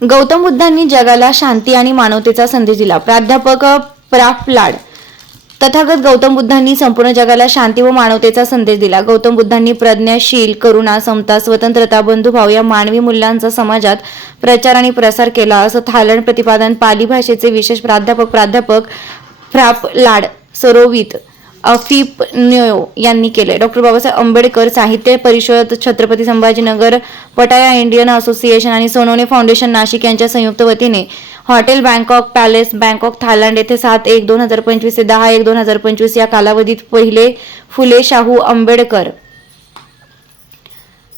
गौतम बुद्धांनी जगाला शांती आणि मानवतेचा संदेश दिला. प्राध्यापक प्राफलाड. तथागत गौतम बुद्धांनी संपूर्ण जगाला शांती व मानवतेचा संदेश दिला. गौतम बुद्धांनी प्रज्ञाशील करुणा समता स्वतंत्रता बंधुभाव या मानवी मूल्यांचा समाजात प्रचार आणि प्रसार केला. असं थालन प्रतिपादन पाली भाषेचे विशेष प्राध्यापक प्राध्यापक फ्राप लाड सरोवित अफिप न्यो यांनी केले डॉक्टर बाबासाहेब आंबेडकर साहित्य परिषद छत्रपती संभाजीनगर पटाया इंडियन असोसिएशन आणि सोनोने फाउंडेशन नाशिक यांच्या संयुक्त वतीने hotel Bangkok palace Bangkok Thailand येथे सात एक दोन हजार पंचवीस ते दहा एक दोन हजार पंचवीस या कालावधीत पहिले फुले शाहू आंबेडकर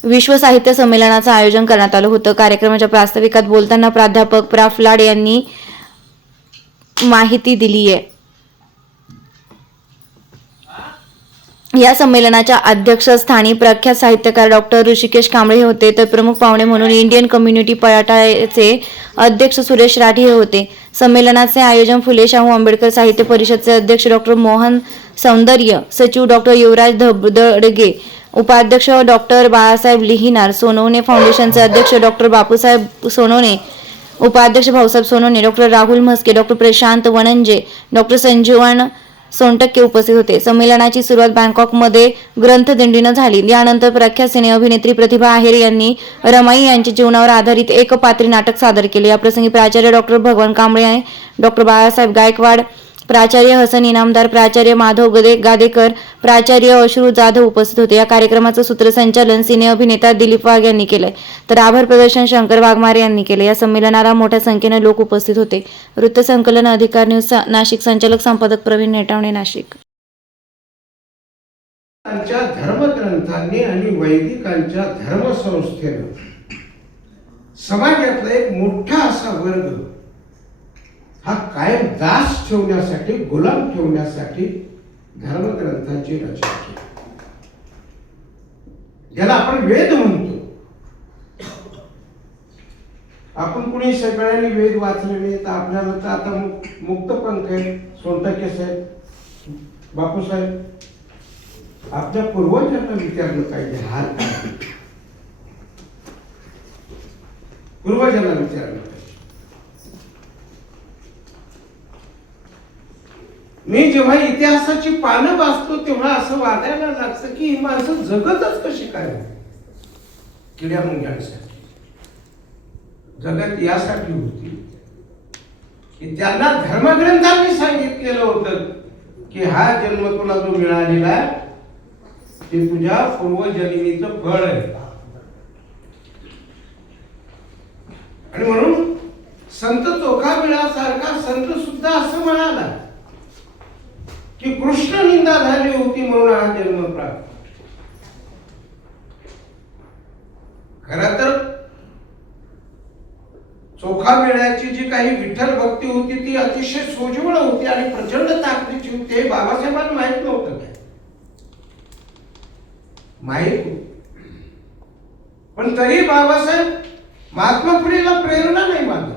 विश्व साहित्य संमेलनाचं आयोजन करण्यात आलं होतं. कार्यक्रमाच्या प्रास्ताविकात बोलताना प्राध्यापक प्राफलाड यांनी माहिती दिली आहे या संमेलनाच्या अध्यक्षस्थानी प्रख्यात साहित्यकार डॉक्टर ऋषिकेश कांबळे होते. तर प्रमुख पाहुणे म्हणून इंडियन कम्युनिटी पराठाचे अध्यक्ष सुरेश राठी हे होते. संमेलनाचे आयोजन फुले शाहू आंबेडकर साहित्य परिषदचे अध्यक्ष डॉक्टर मोहन सौंदर्य सचिव डॉक्टर युवराज धबदडगे उपाध्यक्ष डॉक्टर बाळासाहेब लिहिनार सोनवणे फाउंडेशनचे अध्यक्ष डॉक्टर बापूसाहेब सोनवणे उपाध्यक्ष Bhausaheb Sonawane doctor Rahul Mhaske doctor Prashant Wananje doctor Sanjeevan Sontakke उपस्थित होते. संमेलनाची सुरुवात बँकॉकमध्ये ग्रंथदिंडीनं झाली. यानंतर प्रख्यात सिने अभिनेत्री प्रतिभा आहेर यांनी रमाई यांच्या जीवनावर आधारित एक पात्री नाटक सादर केले. याप्रसंगी प्राचार्य डॉक्टर भगवान कांबळे डॉक्टर बाळासाहेब गायकवाड प्राचार्य हसन इनामदार प्राचार्य माधव गदे गादेकर प्राचार्य अश्रू जाधव उपस्थित होते. या कार्यक्रमाचं सूत्रसंचालन सिने अभिनेता दिलीप वाघ यांनी केलंय. तर आभार प्रदर्शन शंकर वाघमारे यांनी केले या संमेलनाला मोठ्या संख्येने लोक उपस्थित होते. वृत्तसंकलन अधिकार न्यूज सा- नाशिक संचालक संपादक प्रवीण नेटावणे नाशिक. धर्मग्रंथांनी आणि वैदिकांच्या धर्मसंस्थेनं समाजातला एक मोठा असा वर्ग हा कायम दास ठेवण्यासाठी गुलाम ठेवण्यासाठी धर्मग्रंथांची रचना केली. ज्याला आपण वेद म्हणतो. आपण कुणी सगळ्यांनी वेद वाचले नाही तर आपल्याला तर आता मुक्त पंख आहे सोनटके साहेब बापूसाहेब आपल्या पूर्वजांना विचारलं पाहिजे हार पूर्वजांना विचारलं पाहिजे मी जेव्हा इतिहासाची पानं वाचतो तेव्हा असं वाटायला लागतं की ही माणसं जगतच कशी काय किड्या मुंग्यांसाठी. जगत यासाठी होती. की त्यांना धर्मग्रंथांनी सांगितलेलं होतं की हा जन्म तुला जो मिळालेला आहे? ते तुझ्या पूर्वजन्मीचं फळ आहे. आणि म्हणून संत चोखा मिळासारखा संत सुद्धा असं म्हणाला. की कृष्ण निंदा झाली होती म्हणून हा जन्म प्राप्त. खर तर चोखा मिळण्याची जी काही विठ्ठल भक्ती होती ती अतिशय सोज्वळ होती आणि प्रचंड ताकदीची होती हे बाबासाहेबांना माहीत नव्हतं काय. माहीत पण तरी बाबासाहेब महात्मा फुलेला प्रेरणा नाही मानत.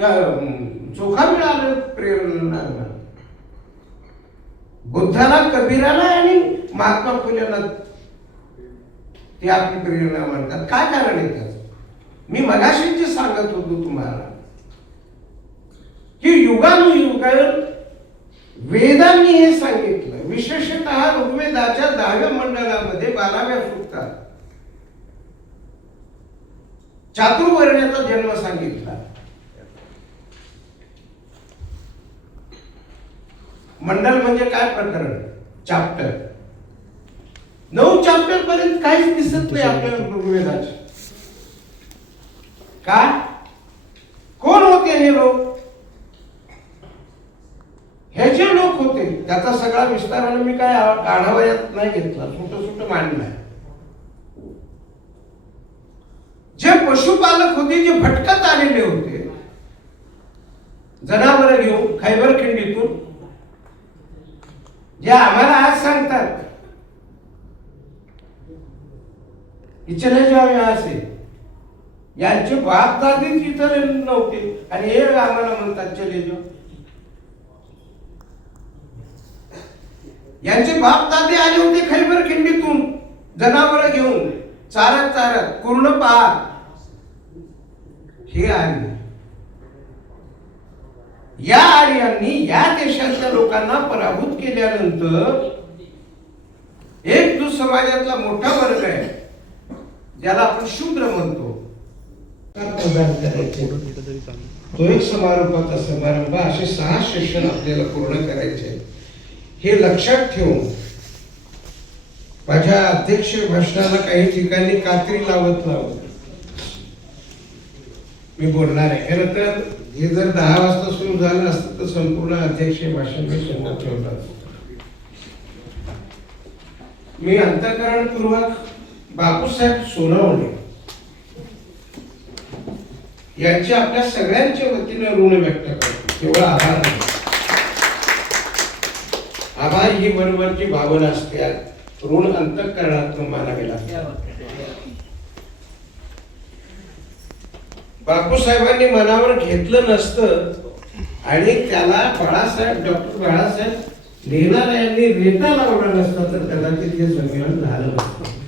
अं, चोखा मिळालं प्रेरणा बुद्धाला कबीराला आणि महात्मा फुलेला ते आपली प्रेरणा म्हणतात काय कारण आहे त्याच? मी मगाशी जे सांगत होतो तुम्हाला की युगानुयुग वेदांनी हे सांगितलं. विशेषतः ऋग्वेदाच्या दहाव्या मंडळामध्ये बाराव्या सूक्तात. चातुर्वर्ण्याचा जन्म सांगितला. मंडल म्हणजे काय प्रकरण? चॅप्टर नऊ चॅप्टर पर्यंत काहीच दिसत नाही आपल्याला ऋग्वेदाचे का कोण होते हे लोक? हे जे लोक होते त्याचा सगळा विस्ताराने मी काय आढावयात नाही घेतला. सुट सुट मांडलाय जे पशुपालक होते जे भटकत आलेले होते जनावर घेऊन खैबर खिंडीतून जे आम्हाला आज सांगतात. की चले यांचे बाप दादी तिथं नव्हते. आणि हे आम्हाला म्हणतात चलेजो यांचे बाप दादे आले होते खैबर खिंडीतून जनावर घेऊन. चारत चारत पूर्ण पहा हे आले या आर्यांनी या देशातल्या लोकांना पराभूत केल्यानंतर एक जो समाजातला मोठा वर्ग आहे ज्याला आपण शूद्र म्हणतो तो एक समारोपाचा समारंभ असे सहा सेशन आपल्याला पूर्ण करायचे हे लक्षात ठेवून माझ्या अध्यक्ष भाषणाला काही ठिकाणी कात्री लावत लावत मी बोलणार आहे. खरं तर हे जर दहा वाजता सुरू झालं असतं तर संपूर्ण अध्यक्ष भाषण मी समोर ठेवलं मी अंतकरणपूर्वक बापूसाहेब सोनवणे यांचे आपल्या सगळ्यांच्या वतीने ऋण व्यक्त करतो. केवळ आभार नाही. आभार ही बरोबरची भावना असते. ऋण अंतकरणात मानावे लागते बापूसाहेबांनी मनावर घेतलं नसतं. आणि त्याला बाळासाहेब डॉक्टर बाळासाहेब लिहिणाऱ्यांनी रेटा लावला नसता तर कदाचित हे संमेलन झालं नसतं.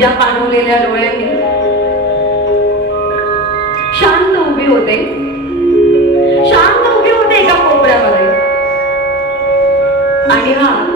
या पाणवलेल्या डोळ्यांनी शांत उभी होते. शांत उभी होते एका कोपऱ्यामध्ये. आणि हा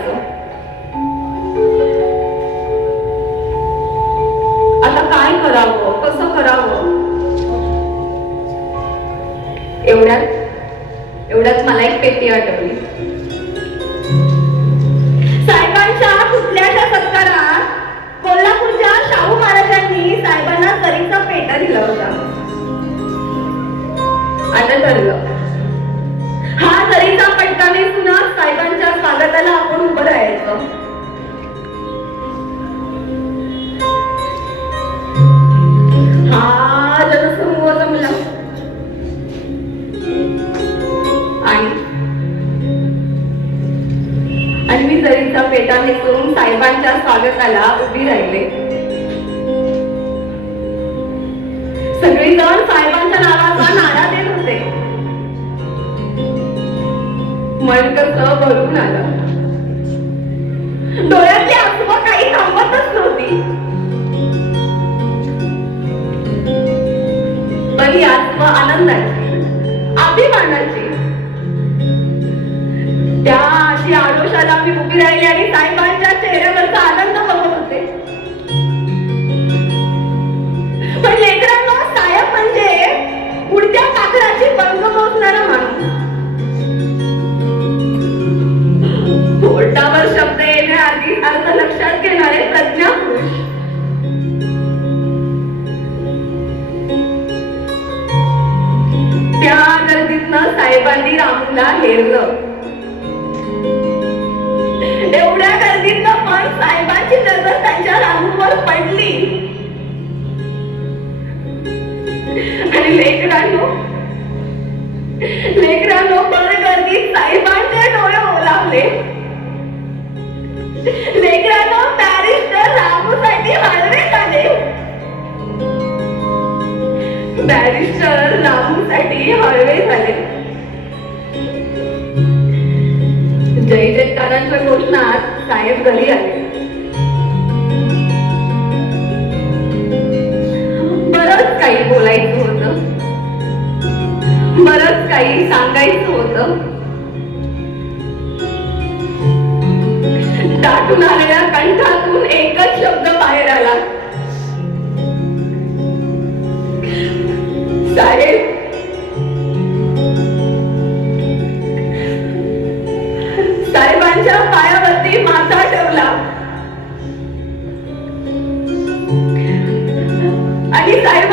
करायचं? आता काय करावं? कसं करावं? एवढ्यात एवढ्यात मला एक पेटी आठवली. साहेबांच्या कुठल्याच्या सत्कारात कोल्हापूरच्या शाहू महाराजांनी साहेबांना तरीचा पेटा दिला होता. आता ठरलं. हा तरीचा पटकाने सुना साहेबांच्या स्वागताला आपण नेसून साहेबांच्या स्वागताला उभी राहिले. सगळीजण साहेबांच्या नावाचा नारा देत होते. मन कस भरून आलं. डोळ्यातली आसवा काही थांबतच नव्हती. पण ही आत्म आनंदाची अभिमानाची अशी मी उभी राहिली आणि साहेबांच्या चेहऱ्यावरचा आनंद बघत होते. पण लेकरांनो साहेब म्हणजे उडत्या पाखराची पंख मोजणारा माणूस. पोटावर शब्द येण्याआधी अर्थ लक्षात घेणारे प्रज्ञा पुरुष. त्या गर्दीतनं साहेबांनी रामूला हेरलं. एवढ्या गर्दीतनं पण साहेबांची नजर त्यांच्या रामूवर पडली. आणि लेकरांनो लेकरांनो पण गर्दीत साहेबांचे डोळे ओलावले जयकारांच्या घोषणात साहेब घरी आले बरंच काही बोलायचं होत. बरंच काही सांगायचं होतं. दाटून आलेल्या कंठातून एकच शब्द बाहेर आला. साहेब साहेबांच्या पायावरती माथा ठेवला. आणि साहेब